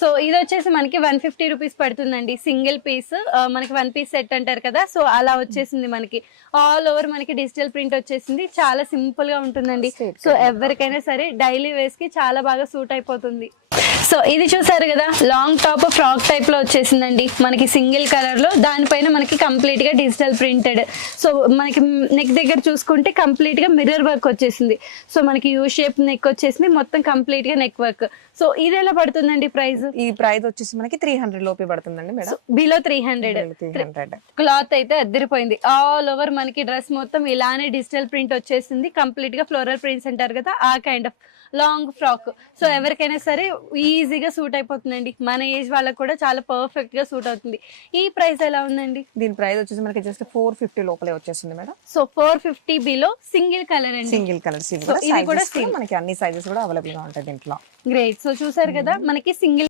So ఇది వచ్చేసి మనకి 150 రూపీస్ పడుతుందండి సింగిల్ పీస్. మనకి 1 పీస్ సెట్ అంటారు కదా, సో అలా వచ్చేసింది మనకి. ఆల్ ఓవర్ మనకి డిజిటల్ ప్రింట్ వచ్చేసింది. చాలా సింపుల్ గా ఉంటుందండి. సో ఎవరికైనా సరే డైలీ వేస్ కి చాలా బాగా సూట్ అయిపోతుంది. సో ఇది చూసారు కదా, లాంగ్ టాప్ ఫ్రాక్ టైప్ లో వచ్చేసిందండి మనకి సింగిల్ కలర్ లో. దానిపైన మనకి కంప్లీట్ గా డిజిటల్ ప్రింటెడ్. సో మనకి నెక్ దగ్గర చూసుకుంటే కంప్లీట్ గా మిర్రర్ వర్క్ వచ్చేసింది. సో మనకి యూ షేప్ నెక్ వచ్చేసింది, మొత్తం కంప్లీట్ గా నెక్ వర్క్. సో ఇది ఎలా పడుతుందండి ప్రైస్? ఈ ప్రైస్ వచ్చేసి మనకి 300 లోపే పడుతుందండి మేడం. బిలో 300. క్లాత్ అయితే అద్దరిపోయింది. ఆల్ ఓవర్ మనకి డ్రెస్ మొత్తం ఇలానే డిజిటల్ ప్రింట్ వచ్చేసింది. కంప్లీట్ గా ఫ్లోరల్ ప్రింట్స్ అంటారు కదా, ఆ kind of long frock. So ఎవరికైనా సరే ఈజీగా సూట్ అయిపోతుందండి. మన ఏజ్ వాళ్ళకి కూడా చాలా పర్ఫెక్ట్ గా సూట్ అవుతుంది. ఈ ప్రైస్ ఎలా ఉందండి? దీని ప్రైస్ వచ్చేసి మనకి జస్ట్ 450 లోపలే వచ్చేస్తుంది madam. So 450 below single colour అండి. సింగిల్ కలర్స్ ఇది కూడా మనకి అన్ని సైజెస్ కూడా అవైలబుల్ గా ఉంటాయి దీంట్లో. గ్రేట్. సో చూసారు కదా మనకి సింగిల్